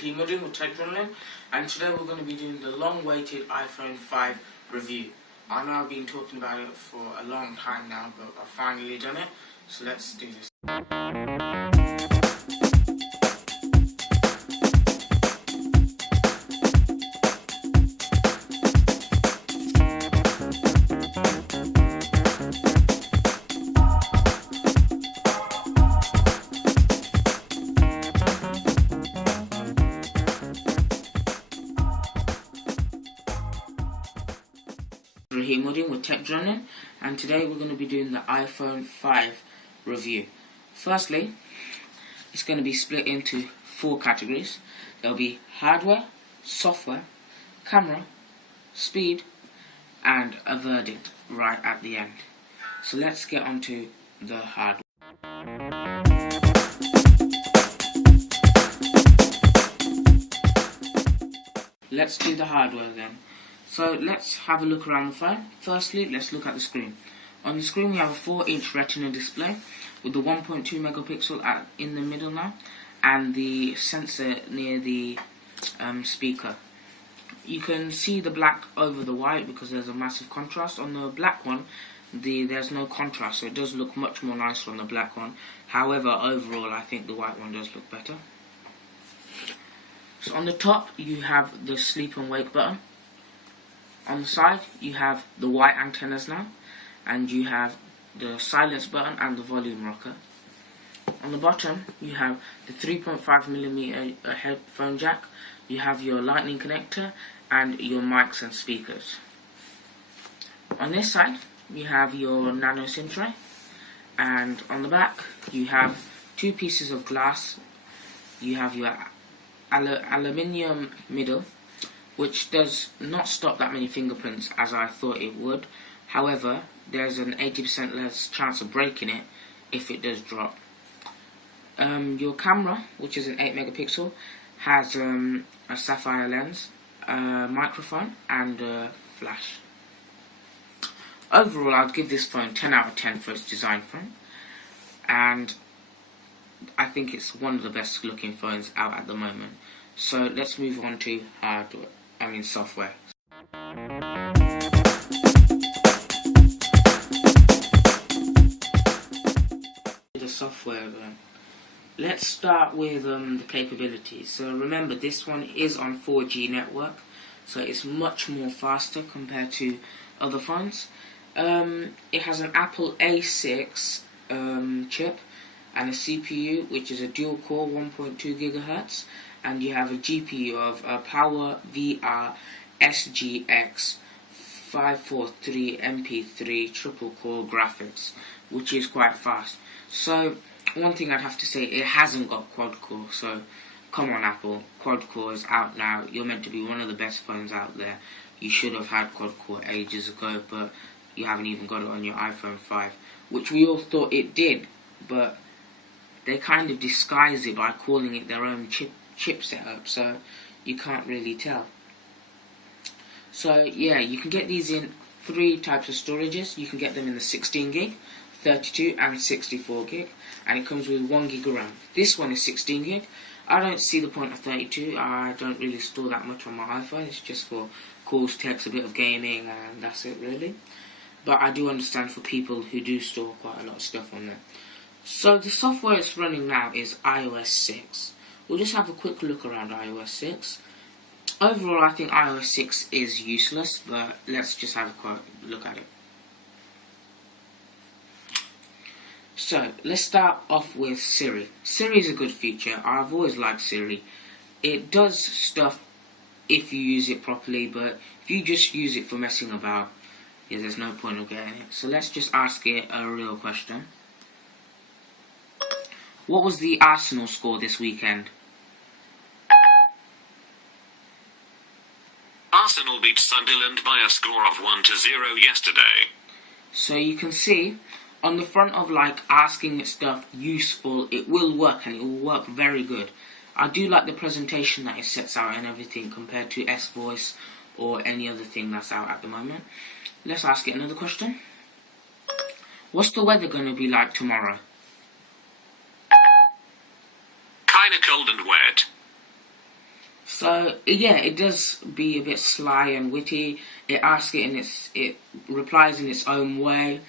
Techdrenaline with Techdrenaline, and today we're going to be doing the long-awaited iPhone 5 review. I know I've been talking about it for a long time now, but I've finally done it, so let's do this. With Techdrenaline, and today we're going to be doing the iPhone 5 review. Firstly, it's going to be split into 4 categories. There'll be hardware, software, camera, speed, and a verdict right at the end. So let's get on to the hardware. Let's do the hardware then. So let's have a look around the phone. Firstly, let's look at the screen. On the screen we have a 4-inch Retina display with the 1.2 megapixel in the middle now, and the sensor near the speaker. You can see the black over the white because there's a massive contrast. On the black one, there's no contrast, so it does look much more nicer on the black one. However, overall I think the white one does look better. So on the top you have the sleep and wake button. On the side, you have the white antennas now, and you have the silence button and the volume rocker. On the bottom, you have the 3.5mm headphone jack, you have your lightning connector, and your mics and speakers. On this side, you have your nano SIM tray, and on the back, you have 2 pieces of glass. You have your aluminium middle, which does not stop that many fingerprints as I thought it would. However, there's an 80% less chance of breaking it if it does drop. Your camera, which is an 8 megapixel, has a sapphire lens, a microphone, and a flash. Overall, I'd give this phone 10 out of 10 for its design front, and I think it's one of the best looking phones out at the moment. So let's move on to software. The software then. Let's start with the capabilities. So remember, this one is on 4G network, so it's much more faster compared to other phones. It has an Apple A6 chip and a CPU which is a dual core 1.2 GHz, and you have a GPU of Power VR SGX 543 MP3 triple core graphics, which is quite fast. So one thing I'd have to say, it hasn't got quad core, so come on Apple, quad core is out now. You're meant to be one of the best phones out there. You should have had quad core ages ago, but you haven't even got it on your iPhone 5, which we all thought it did, but they kind of disguise it by calling it their own chip setup, so you can't really tell. So yeah, you can get these in 3 types of storages. You can get them in the 16 gig, 32 and 64 gig, and it comes with 1 gig of RAM. This one is 16 gig. I don't see the point of 32. I don't really store that much on my iPhone. It's just for calls, text, a bit of gaming, and that's it really. But I do understand for people who do store quite a lot of stuff on there. So the software it's running now is iOS 6. We'll just have a quick look around iOS 6. Overall, I think iOS 6 is useless, but let's just have a quick look at it. So, let's start off with Siri. Siri is a good feature. I've always liked Siri. It does stuff if you use it properly, but if you just use it for messing about, yeah, there's no point of getting it. So let's just ask it a real question. What was the Arsenal score this weekend? Arsenal beat Sunderland by a score of 1-0 yesterday. So you can see on the front of asking it stuff useful, it will work, and it will work very good. I do like the presentation that it sets out and everything compared to S-Voice or any other thing that's out at the moment. Let's ask it another question. What's the weather going to be like tomorrow? Kinda cold and wet. So yeah, it does be a bit sly and witty. It asks it it replies in its own way,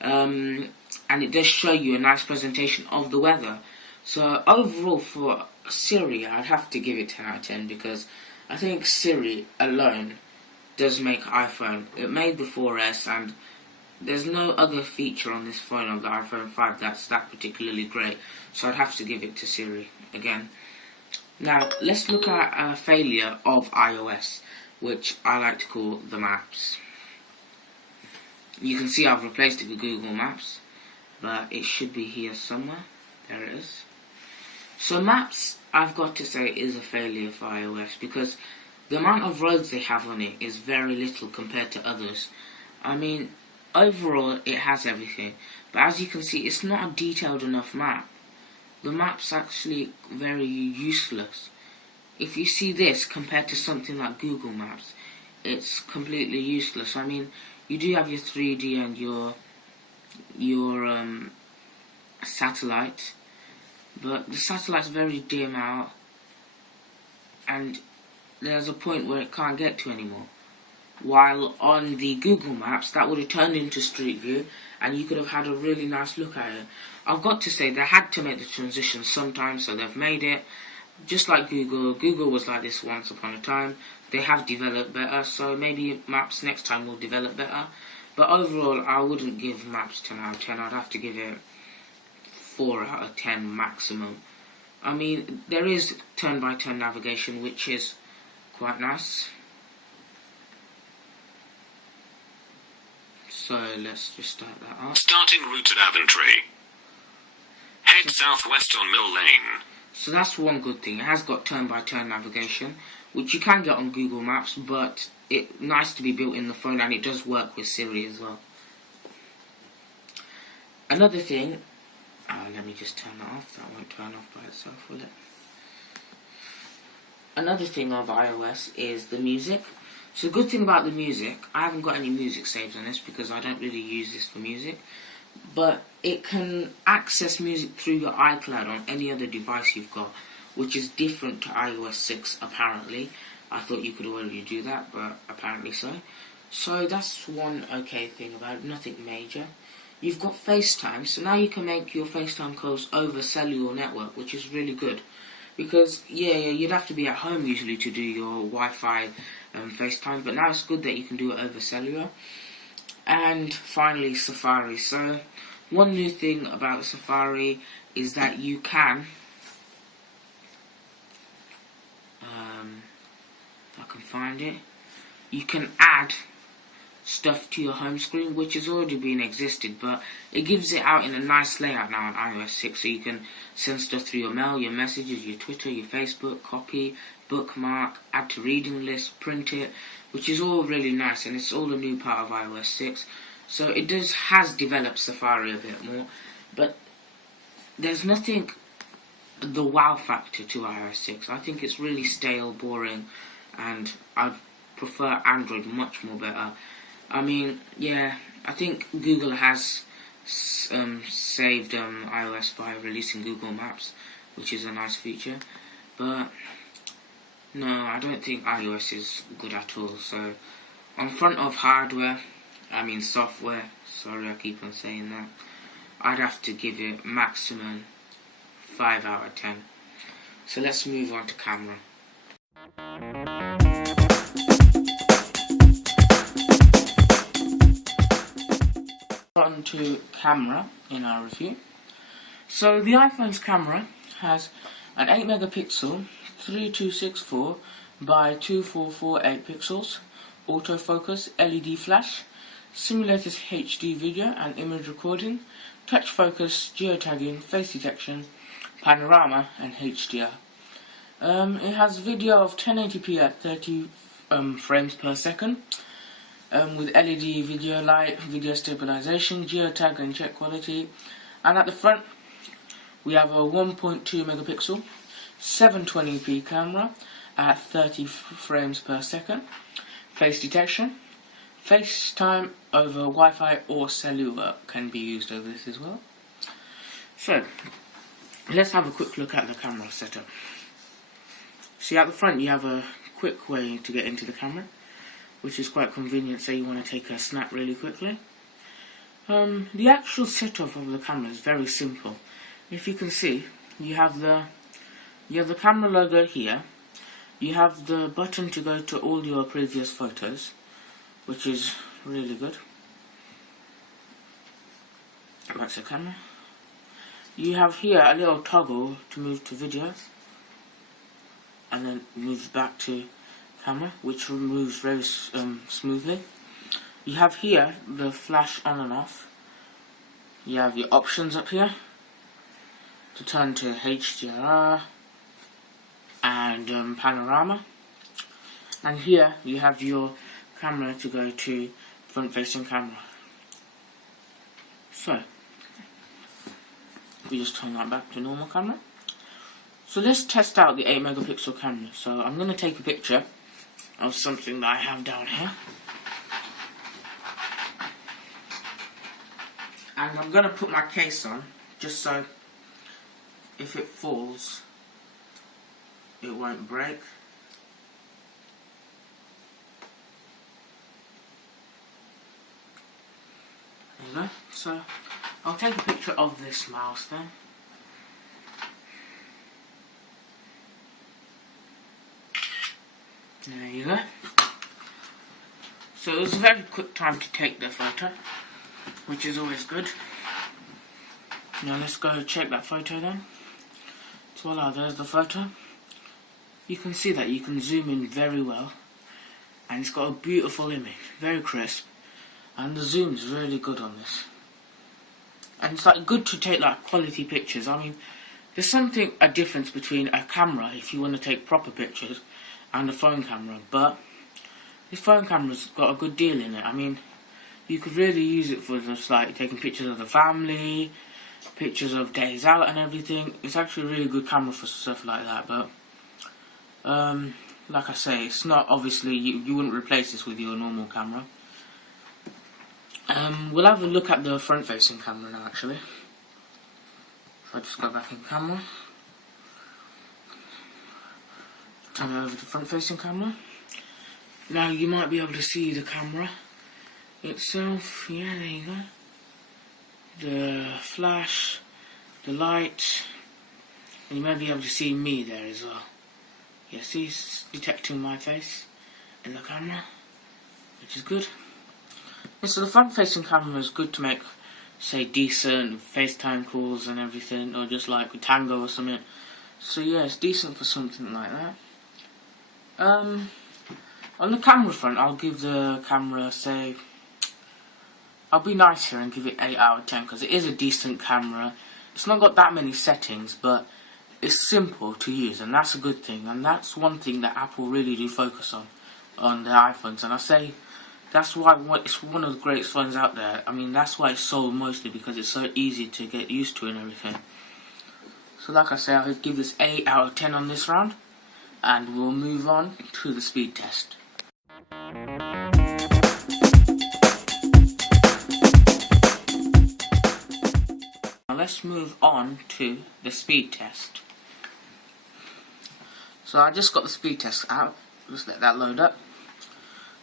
and it does show you a nice presentation of the weather. So overall, for Siri, I'd have to give it 10 out of 10 because I think Siri alone does make iPhone. It made the 4S, and there's no other feature on this phone, on the iPhone 5, that's that particularly great. So I'd have to give it to Siri again. Now, let's look at a failure of iOS, which I like to call the maps. You can see I've replaced it with Google Maps, but it should be here somewhere. There it is. So Maps, I've got to say, is a failure for iOS because the amount of roads they have on it is very little compared to others. I mean, overall it has everything, but as you can see, it's not a detailed enough map. The map's actually very useless. If you see this compared to something like Google Maps, it's completely useless. I mean, you do have your 3D and your satellite, but the satellite's very dim out, and there's a point where it can't get to anymore. While on the Google Maps, that would have turned into Street View, and you could have had a really nice look at it. I've got to say, they had to make the transition sometime, so they've made it. Just like Google. Google was like this once upon a time. They have developed better, so maybe Maps next time will develop better. But overall, I wouldn't give Maps 10 out of 10. I'd have to give it 4 out of 10 maximum. I mean, there is turn-by-turn navigation, which is quite nice. So let's just start that up. Starting route at Aventry. Head southwest on Mill Lane. So that's one good thing. It has got turn-by-turn navigation, which you can get on Google Maps, but it's nice to be built in the phone, and it does work with Siri as well. Another thing, let me just turn that off. That won't turn off by itself, will it? Another thing of iOS is the music. So the good thing about the music, I haven't got any music saved on this because I don't really use this for music, but it can access music through your iCloud on any other device you've got, which is different to iOS 6 apparently. I thought you could already do that, but apparently so. So that's one okay thing about it, nothing major. You've got FaceTime, so now you can make your FaceTime calls over cellular network, which is really good. Because, yeah, you'd have to be at home usually to do your Wi-Fi FaceTime, but now it's good that you can do it over cellular. And finally, Safari. So, one new thing about Safari is that you can, if I can find it, you can add stuff to your home screen, which has already been existed, but it gives it out in a nice layout now on iOS 6, so you can send stuff through your mail, your messages, your Twitter, your Facebook, copy, bookmark, add to reading list, print it, which is all really nice, and it's all a new part of iOS 6. So it has developed Safari a bit more, but there's nothing the wow factor to iOS 6. I think it's really stale, boring, and I prefer Android much more better. I mean, yeah, I think Google has saved iOS by releasing Google Maps, which is a nice feature, but no, I don't think iOS is good at all. So, on front of hardware, I mean software, sorry I keep on saying that, I'd have to give it maximum 5 out of 10. So let's move on to camera. On to camera in our review. So the iPhone's camera has an 8 megapixel 3264 by 2448 pixels, autofocus, LED flash, simulated HD video and image recording, touch focus, geotagging, face detection, panorama and HDR. It has video of 1080p at 30 frames per second, with LED video light, video stabilization, geotag and check quality. And at the front we have a 1.2 megapixel 720p camera at 30 frames per second, face detection, FaceTime over Wi-Fi or cellular can be used over this as well. So let's have a quick look at the camera setup. See, at the front you have a quick way to get into the camera, which is quite convenient. Say you want to take a snap really quickly. The actual setup of the camera is very simple. If you can see, you have the camera logo here. You have the button to go to all your previous photos, which is really good. That's the camera. You have here a little toggle to move to video, and then move back to camera, which moves very smoothly. You have here the flash on and off. You have your options up here to turn to HDR and panorama, and here you have your camera to go to front facing camera. So we just turn that back to normal camera. So let's test out the 8 megapixel camera. So I'm going to take a picture of something that I have down here, and I'm going to put my case on just so if it falls it won't break. There you go. So I'll take a picture of this mouse then. There you go. So it was a very quick time to take the photo, which is always good. Now let's go check that photo then. So voila, there's the photo. You can see that you can zoom in very well, and it's got a beautiful image, very crisp, and the zoom's really good on this. And it's like good to take like quality pictures. I mean, there's a difference between a camera if you want to take proper pictures and a phone camera, but this phone camera's got a good deal in it. I mean, you could really use it for just like taking pictures of the family, pictures of days out and everything. It's actually a really good camera for stuff like that, but like I say, it's not, obviously you wouldn't replace this with your normal camera. We'll have a look at the front facing camera now actually. If I just go back in camera, turn it over to front facing camera. Now you might be able to see the camera itself. Yeah, there you go. The flash, the light, and you might be able to see me there as well. Yeah, see, it's detecting my face in the camera, which is good. And so the front facing camera is good to make, say, decent FaceTime calls and everything, or just like with Tango or something. So yeah, it's decent for something like that. On the camera front, I'll give the camera, say, I'll be nice here and give it 8 out of 10, because it is a decent camera. It's not got that many settings, but it's simple to use, and that's a good thing. And that's one thing that Apple really do focus on the iPhones. And I say that's why it's one of the greatest phones out there. I mean, that's why it's sold mostly, because it's so easy to get used to and everything. So like I say, I'll give this 8 out of 10 on this round, and we'll move on to the speed test. Now let's move on to the speed test. So I just got the speed test out. Just let that load up.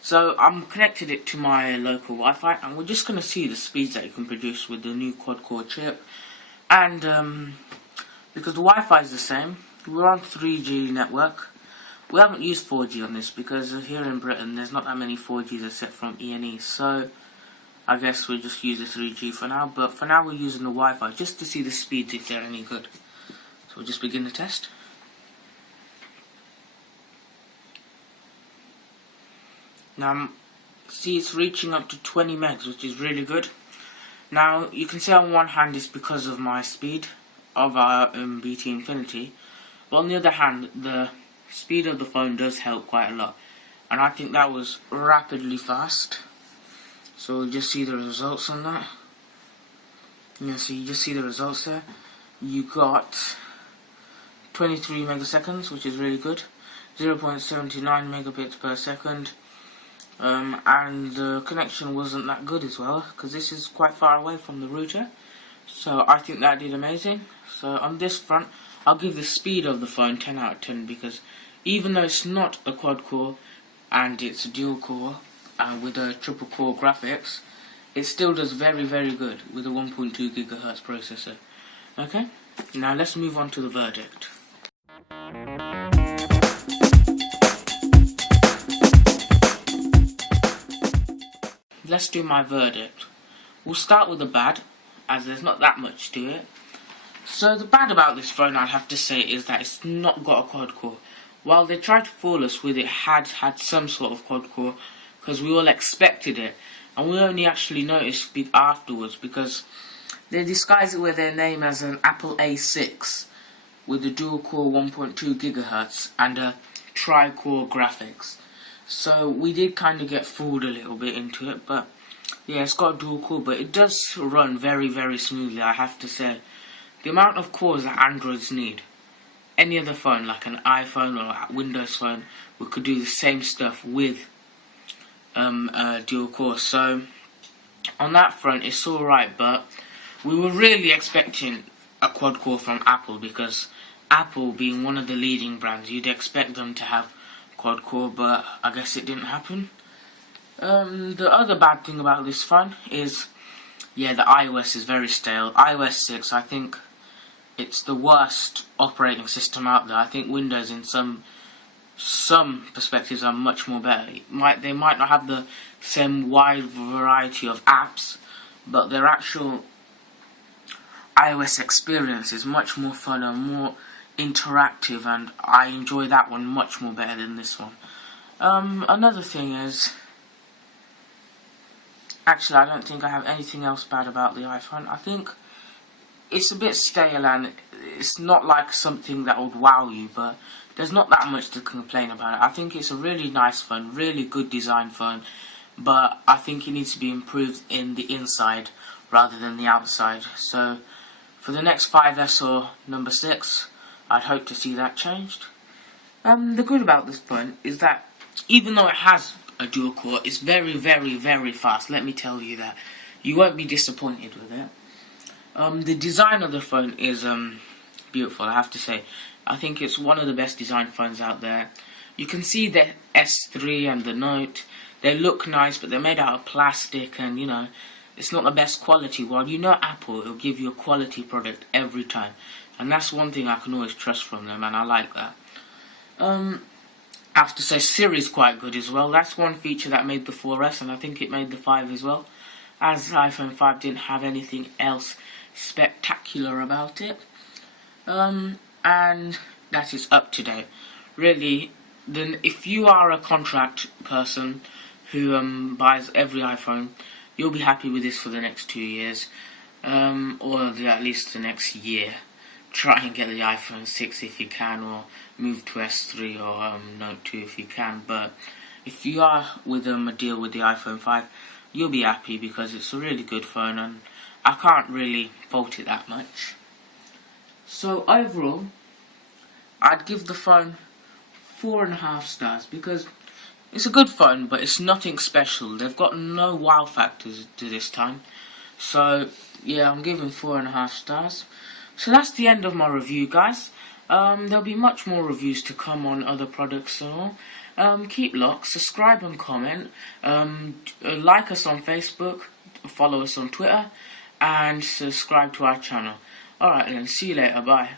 So I'm connected it to my local Wi-Fi, and we're just going to see the speeds that you can produce with the new quad-core chip. And because the Wi-Fi is the same, we're on 3G network. We haven't used 4G on this because here in Britain there's not that many 4Gs except from E&E. So I guess we'll just use the 3G for now. But for now we're using the Wi-Fi just to see the speeds if they're any good. So we'll just begin the test. Now, see, it's reaching up to 20 megs, which is really good. Now, you can see on one hand it's because of my speed of our BT Infinity, but on the other hand, the speed of the phone does help quite a lot, and I think that was rapidly fast. So we'll just see the results on that. Yeah, so you just see the results there. You got 23 megaseconds, which is really good. 0.79 megabits per second. And the connection wasn't that good as well, because this is quite far away from the router. So I think that did amazing. So on this front, I'll give the speed of the phone 10 out of 10, because even though it's not a quad core and it's a dual core with a triple core graphics, it still does very, very good with a 1.2 GHz processor. Okay, now let's move on to the verdict. Let's do my verdict. We'll start with the bad, as there's not that much to it. So the bad about this phone, I'd have to say, is that it's not got a quad core. While they tried to fool us with it had some sort of quad core, because we all expected it, and we only actually noticed afterwards, because they disguise it with their name as an Apple A6 with a dual core 1.2 GHz and a tri-core graphics. So we did kind of get fooled a little bit into it, but yeah, it's got a dual core, but it does run very, very smoothly, I have to say. The amount of cores that Androids need, any other phone, like an iPhone or a Windows phone, we could do the same stuff with dual core. So on that front, it's alright, but we were really expecting a quad core from Apple, because Apple being one of the leading brands, you'd expect them to have quad core, but I guess it didn't happen. The other bad thing about this phone is, yeah, the iOS is very stale. iOS 6, I think it's the worst operating system out there. I think Windows in some perspectives are much more better. They might not have the same wide variety of apps, but their actual iOS experience is much more fun and more interactive, and I enjoy that one much more better than this one. Another thing is, actually I don't think I have anything else bad about the iPhone. I think it's a bit stale and it's not like something that would wow you, but there's not that much to complain about it. I think it's a really nice phone, really good design phone, but I think it needs to be improved in the inside rather than the outside. So for the next 5S or number 6, I'd hope to see that changed. The good about this phone is that even though it has a dual core, it's very, very, very fast. Let me tell you that. You won't be disappointed with it. The design of the phone is beautiful, I have to say. I think it's one of the best designed phones out there. You can see the S3 and the Note. They look nice, but they're made out of plastic, and you know, it's not the best quality. While you know Apple, it'll give you a quality product every time, and that's one thing I can always trust from them, and I like that. I have to say Siri's quite good as well. That's one feature that made the 4S, and I think it made the 5 as well, as the iPhone 5 didn't have anything else spectacular about it. And that is up to date. Really, then if you are a contract person who buys every iPhone, you'll be happy with this for the next 2 years, or at least the next year. Try and get the iPhone 6 if you can, or move to S3 or Note 2 if you can. But if you are with a deal with the iPhone 5, you'll be happy because it's a really good phone, and I can't really fault it that much. So overall, I'd give the phone 4.5 stars, because it's a good phone, but it's nothing special. They've got no wow factors to this time. So yeah, I'm giving 4.5 stars. So that's the end of my review, guys. There'll be much more reviews to come on other products and all. Keep locked, subscribe and comment, like us on Facebook, follow us on Twitter, and subscribe to our channel. Alright then, see you later, bye.